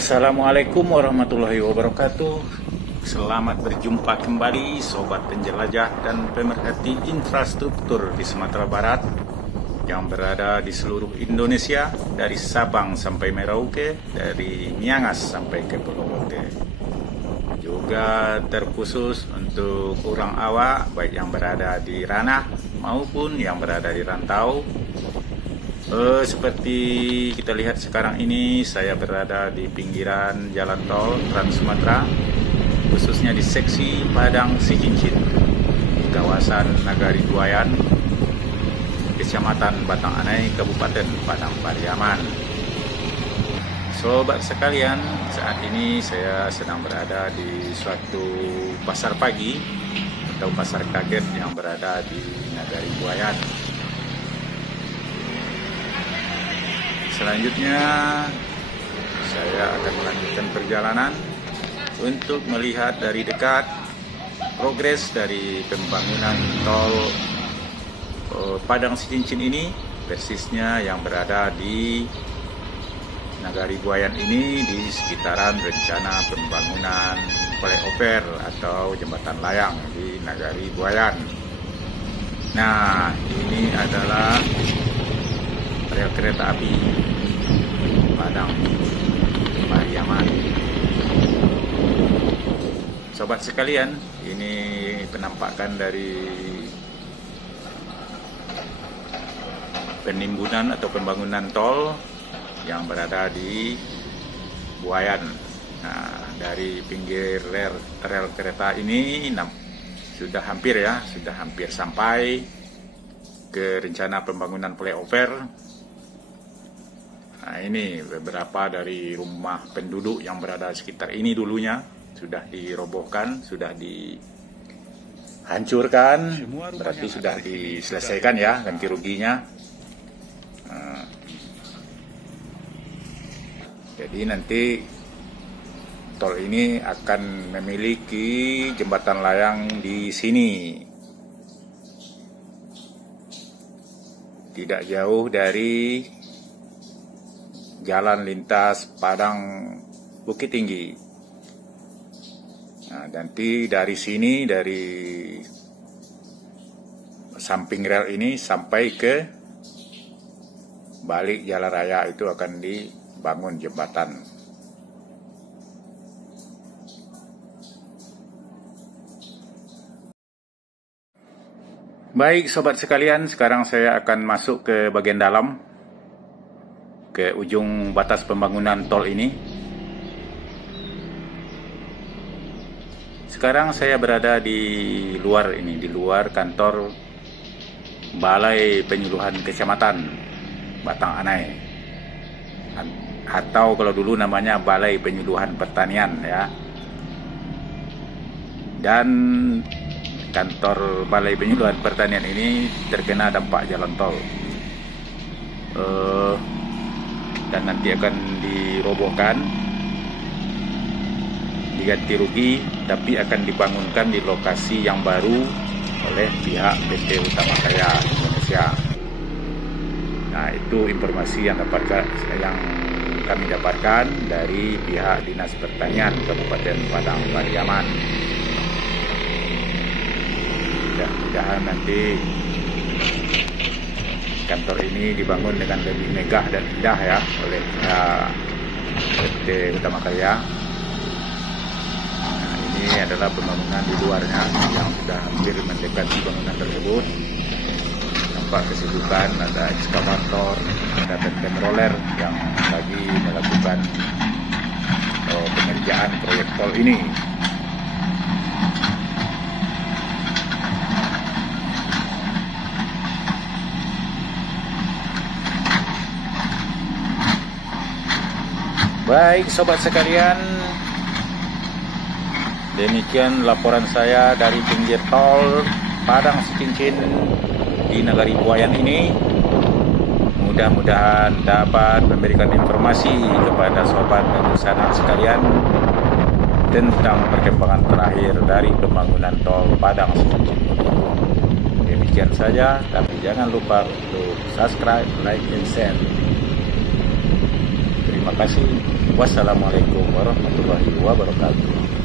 Assalamualaikum warahmatullahi wabarakatuh. Selamat berjumpa kembali sobat penjelajah dan pemerhati infrastruktur di Sumatera Barat yang berada di seluruh Indonesia, dari Sabang sampai Merauke, dari Miangas sampai ke Pulau Rote. Juga terkhusus untuk orang awak, baik yang berada di ranah maupun yang berada di rantau. Seperti kita lihat sekarang ini, saya berada di pinggiran jalan tol Trans Sumatera, khususnya di seksi Padang Sicincin, di kawasan Nagari Buayan, Kecamatan Batang Anai, Kabupaten Padang Pariaman. Sobat sekalian, saat ini saya sedang berada di suatu pasar pagi atau pasar kaget yang berada di Nagari Buayan. Selanjutnya, saya akan melanjutkan perjalanan untuk melihat dari dekat progres dari pembangunan tol Padang Sicincin ini, persisnya yang berada di Nagari Buayan ini, di sekitaran rencana pembangunan flyover atau jembatan layang di Nagari Buayan. Nah, ini adalah rel kereta api Padang Pariaman. Sobat sekalian, ini penampakan dari penimbunan atau pembangunan tol yang berada di Buayan. Nah, dari pinggir rel kereta ini sudah hampir sampai ke rencana pembangunan flyover. Nah, ini beberapa dari rumah penduduk yang berada sekitar ini dulunya sudah dirobohkan, sudah dihancurkan, berarti sudah diselesaikan ya ganti ruginya. Nah, jadi nanti tol ini akan memiliki jembatan layang di sini, tidak jauh dari jalan lintas Padang Bukit Tinggi. Nah, nanti dari sini, dari samping rel ini sampai ke balik jalan raya itu akan dibangun jembatan. Baik sobat sekalian, sekarang saya akan masuk ke bagian dalam, ke ujung batas pembangunan tol ini. Sekarang saya berada di luar ini, di luar kantor Balai Penyuluhan Kecamatan Batang Anai, atau kalau dulu namanya Balai Penyuluhan Pertanian ya. Dan kantor Balai Penyuluhan Pertanian ini terkena dampak jalan tol. Dan nanti akan dirobohkan, diganti rugi, tapi akan dibangunkan di lokasi yang baru oleh pihak PT Utama Karya Indonesia. Nah, itu informasi yang kami dapatkan dari pihak Dinas Pertanian Kabupaten Padang Pariaman. Mudah-mudahan nanti kantor ini dibangun dengan lebih megah dan indah ya oleh PT Utama Karya. Nah, ini adalah pembangunan di luarnya yang sudah hampir mendekati bangunan tersebut. Nampak kesibukan, ada ekskavator, ada tandem roller yang lagi melakukan pengerjaan proyek tol ini. Baik sobat sekalian, demikian laporan saya dari pinggir tol Padang Sicincin di Nagari Buayan ini. Mudah-mudahan dapat memberikan informasi kepada sobat dan pesanan sekalian tentang perkembangan terakhir dari pembangunan tol Padang Sicincin. Demikian saja, tapi jangan lupa untuk subscribe, like, dan share. Terima kasih. Wassalamualaikum warahmatullahi wabarakatuh.